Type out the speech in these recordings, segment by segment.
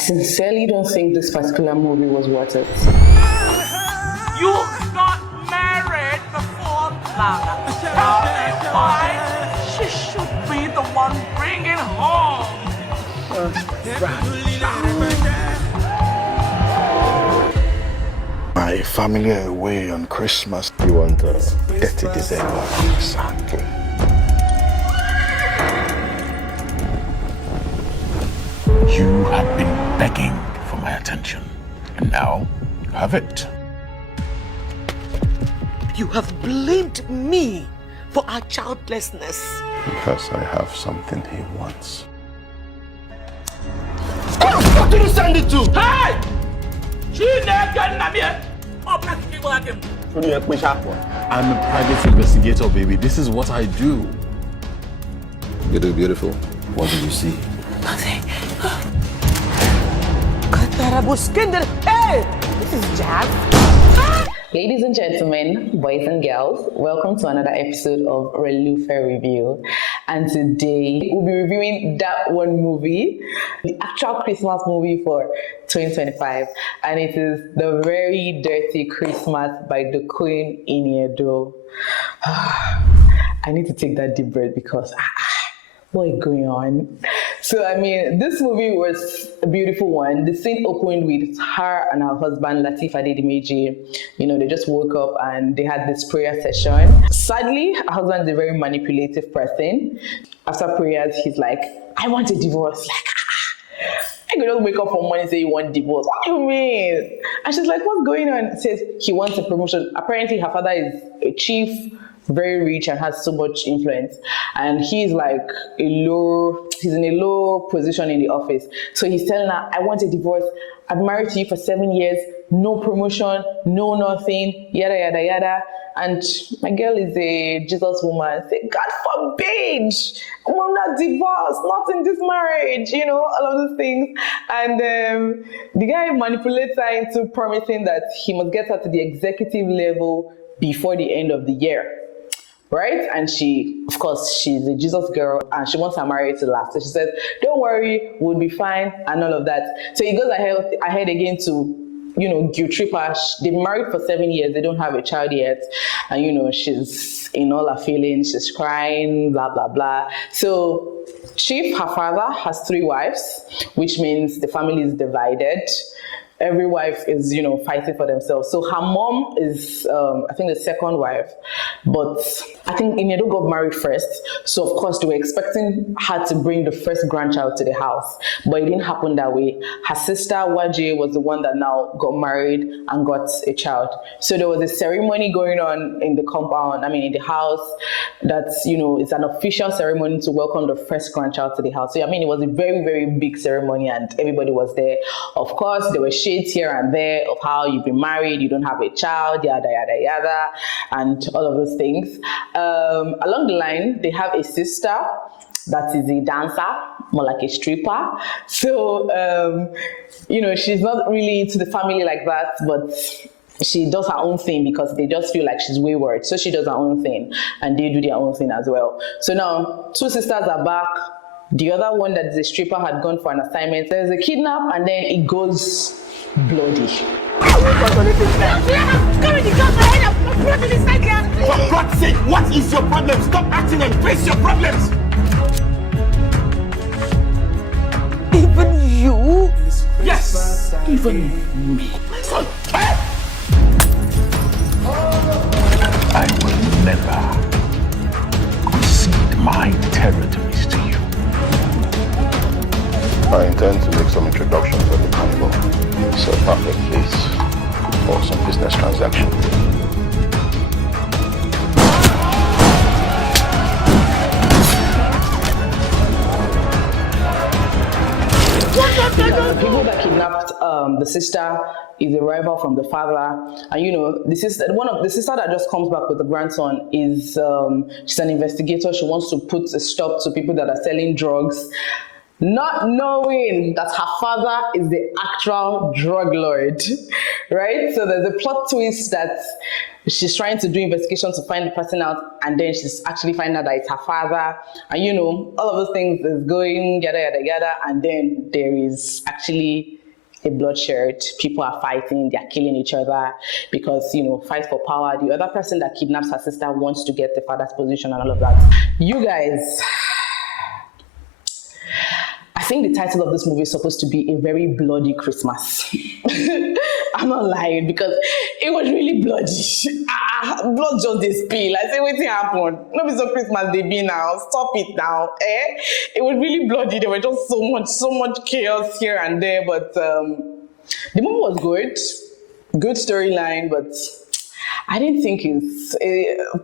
sincerely don't think this particular movie was worth it. You got married before Lana. Tell me why she should be the one bringing home. My family are away on Christmas. You want a dirty December? Exactly. You had been begging for my attention, and now you have it. You have blamed me for our childlessness. Because I have something he wants. Who the fuck did you send it to? Hey! I'm a private investigator, baby. This is what I do. You look beautiful. What did you see? Nothing. Hey! This is Jazz. Ladies and gentlemen, boys and girls, welcome to another episode of Relufe Review. And today we'll be reviewing that one movie, the actual Christmas movie for 2025. And it is The Very Dirty Christmas by the Queen Iniedo. I need to take that deep breath because what is going on? So, I mean, this movie was a beautiful one. The scene opened with her and her husband, Lateef Adedimeji. You know, they just woke up and they had this prayer session. Sadly, her husband is a very manipulative person. After prayers, he's like, I want a divorce. Like, I could just wake up one morning and say you want divorce. What do you mean? And she's like, what's going on? He says he wants a promotion. Apparently, her father is a chief, very rich and has so much influence, and he's like he's in a low position in the office. So he's telling her, I want a divorce. I've married to you for 7 years, no promotion, no nothing, yada yada yada. And my girl is a Jesus woman. Say, God forbid, I will not divorce, not in this marriage, you know, all of those things. And the guy manipulates her into promising that he must get her to the executive level before the end of the year. Right? And she, of course, she's a Jesus girl and she wants her marriage to last. So she says, don't worry, we'll be fine and all of that. So he goes ahead again to, you know, guilt trip her. They've been married for 7 years. They don't have a child yet. And, you know, she's in all her feelings. She's crying, blah, blah, blah. So Chief, her father, has 3 wives, which means the family is divided. Every wife is, you know, fighting for themselves. So her mom is, I think, the second wife. But I think Iniedo got married first. So, of course, they were expecting her to bring the first grandchild to the house. But it didn't happen that way. Her sister, Waje, was the one that now got married and got a child. So there was a ceremony going on in the compound, in the house, that's, you know, it's an official ceremony to welcome the first grandchild to the house. So, it was a very, very big ceremony and everybody was there. Of course, there were here and there of how you've been married, you don't have a child, yada yada yada, and all of those things. Along the line, they have a sister that is a dancer, more like a stripper. So, you know, she's not really into the family like that, but she does her own thing because they just feel like she's wayward. So she does her own thing and they do their own thing as well. So now 2 sisters are back. The other one that is a stripper had gone for an assignment. There's a kidnap and then it goes bloody. For God's sake, what is your problem? Stop acting and face your problems! Even you? Yes, even me. My son. I will never concede my territories to you. I intend to make some introductions at the carnival. It's a perfect place for some business transaction. The people that kidnapped the sister is a rival from the father, and you know, the sister that just comes back with the grandson is she's an investigator. She wants to put a stop to people that are selling drugs. not knowing that her father is the actual drug lord, right? So there's a plot twist that she's trying to do investigation to find the person out, and then she's actually finding out that it's her father, and you know, all of those things is going yada yada yada, and then there is actually a bloodshed. People are fighting, they're killing each other because, you know, fight for power. The other person that kidnaps her sister wants to get the father's position and all of that. You guys, I think the title of this movie is supposed to be A Very Bloody Christmas. I'm not lying, because it was really bloody. Blood just dey spill. I say, wetin happen? No be so Christmas dey be now. Stop it now. It was really bloody. There were just so much chaos here and there. But the movie was good storyline, but I didn't think it's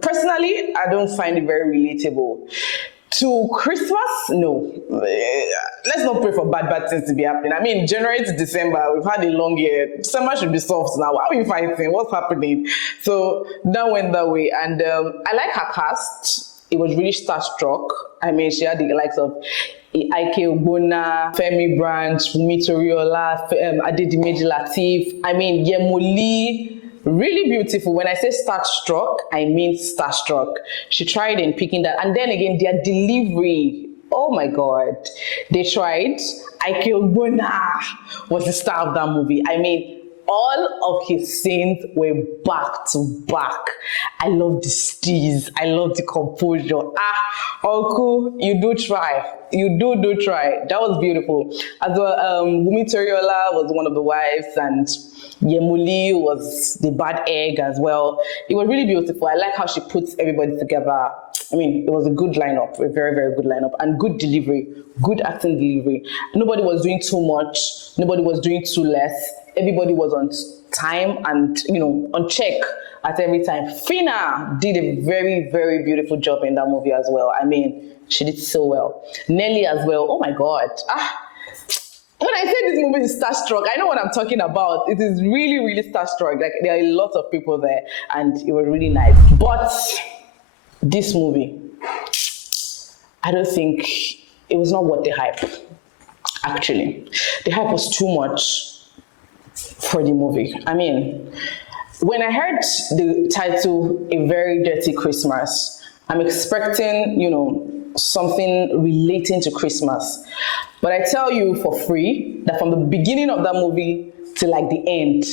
personally, I don't find it very relatable. To Christmas, no. Let's not pray for bad things to be happening. I mean, January to December, we've had a long year. December should be soft now. Why are we fighting? What's happening? So that went that way. And I like her cast. It was really starstruck. I mean, she had the likes of Ike Ogbonna, Femi Branch, Wumi Toriola, Adedimeji Lateef. I mean, Yemoli. Really beautiful. When I say starstruck, I mean starstruck. She tried in picking that. And then again, their delivery. Oh my God. They tried. Ike Ogbonna was the star of that movie. I mean, all of his scenes were back to back. I love the steez. I love the composure. Uncle, you do try. You do try. That was beautiful. As well, Wumi Toriola was one of the wives, and Yemuli was the bad egg as well. It was really beautiful. I like how she puts everybody together. I mean, it was a good lineup, a very, very good lineup, and good delivery, good acting delivery. Nobody was doing too much. Nobody was doing too less. Everybody was on time and, you know, on check at every time. Fina did a very, very beautiful job in that movie as well. I mean, she did so well. Nelly as well. Oh my God. When I say this movie is starstruck, I know what I'm talking about. It is really, really starstruck. Like, there are a lot of people there, and it was really nice. But this movie, I don't think it was not worth the hype. Actually, the hype was too much for the movie. I mean, when I heard the title, A Very Dirty Christmas, I'm expecting, you know, something relating to Christmas. But I tell you for free that from the beginning of that movie to like the end,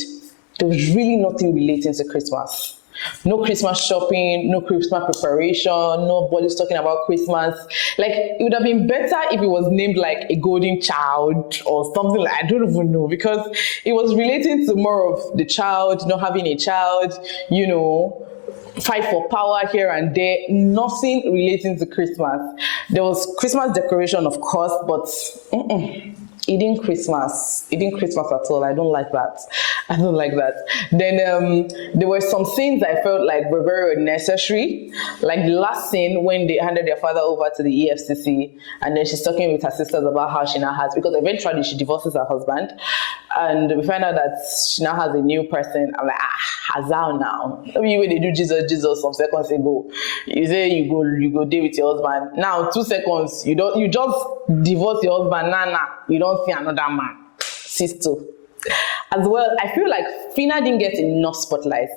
there was really nothing relating to Christmas. No Christmas shopping, no Christmas preparation, nobody's talking about Christmas. Like, it would have been better if it was named like A Golden Child or something like, I don't even know, because it was relating to more of the child, not having a child, you know, fight for power here and there, nothing relating to Christmas. There was Christmas decoration, of course, but it didn't Christmas. It didn't Christmas at all. I don't like that. I don't like that. Then there were some scenes I felt like were very unnecessary. Like the last scene when they handed their father over to the EFCC, and then she's talking with her sisters about how she now has, because eventually she divorces her husband, and we find out that she now has a new person. I'm like, Hazal now. I mean, when they do Jesus some seconds ago, you say you go date with your husband. Now 2 seconds, you just divorce your husband. Nah, you don't see another man. Sister. As well, I feel like Fina didn't get enough spotlight.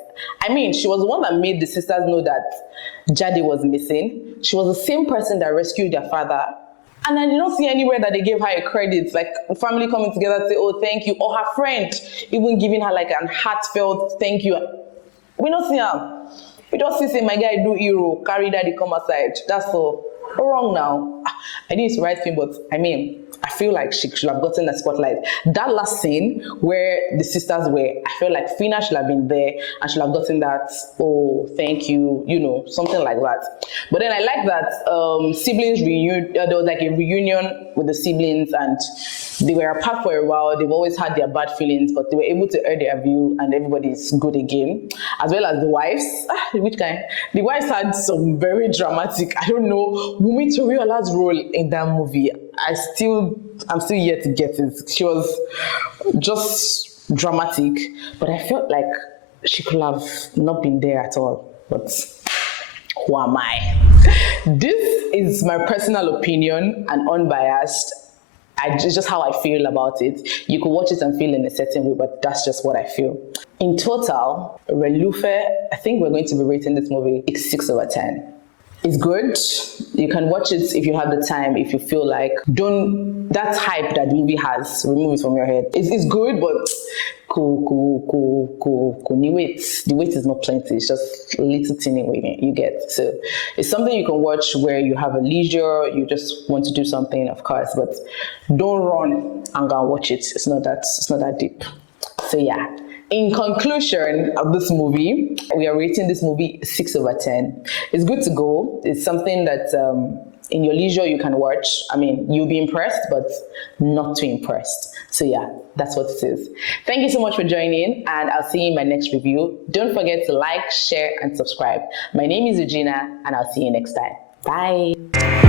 I mean, she was the one that made the sisters know that Jade was missing. She was the same person that rescued their father. And I did not see anywhere that they gave her a credit, like family coming together to say, oh, thank you. Or her friend even giving her like an heartfelt thank you. We don't see her. We just see, say, my guy do hero, carry daddy come aside. That's all. Wrong now. I didn't write him, but I mean, I feel like she should have gotten the spotlight. That last scene where the sisters were, I feel like Fina should have been there and should have gotten that, oh, thank you, you know, something like that. But then I like that siblings reunion, there was like a reunion with the siblings, and they were apart for a while. They've always had their bad feelings, but they were able to air their view and everybody's good again. As well as the wives. Which kind? The wives had some very dramatic, I don't know, Wumi Toriola's role in that movie. I'm still yet to get it. She was just dramatic, but I felt like she could have not been there at all. But who am I? This is my personal opinion and unbiased. it's just how I feel about it. You could watch it and feel in a certain way, but that's just what I feel. In total, Relufe, I think we're going to be rating this movie 6 over 10. It's good. You can watch it if you have the time, if you feel like. Don't, that hype that the movie has, remove it from your head. It's good, but cool. The weight is not plenty. It's just a little teeny weight you get. So it's something you can watch where you have a leisure, you just want to do something, of course, but don't run and go and watch it. It's not that deep. So yeah. In conclusion of this movie, we are rating this movie 6 over 10. It's good to go. It's something that in your leisure you can watch. I mean, you'll be impressed, but not too impressed. So yeah, that's what it is. Thank you so much for joining, and I'll see you in my next review. Don't forget to like, share, and subscribe. My name is Regina, and I'll see you next time. Bye.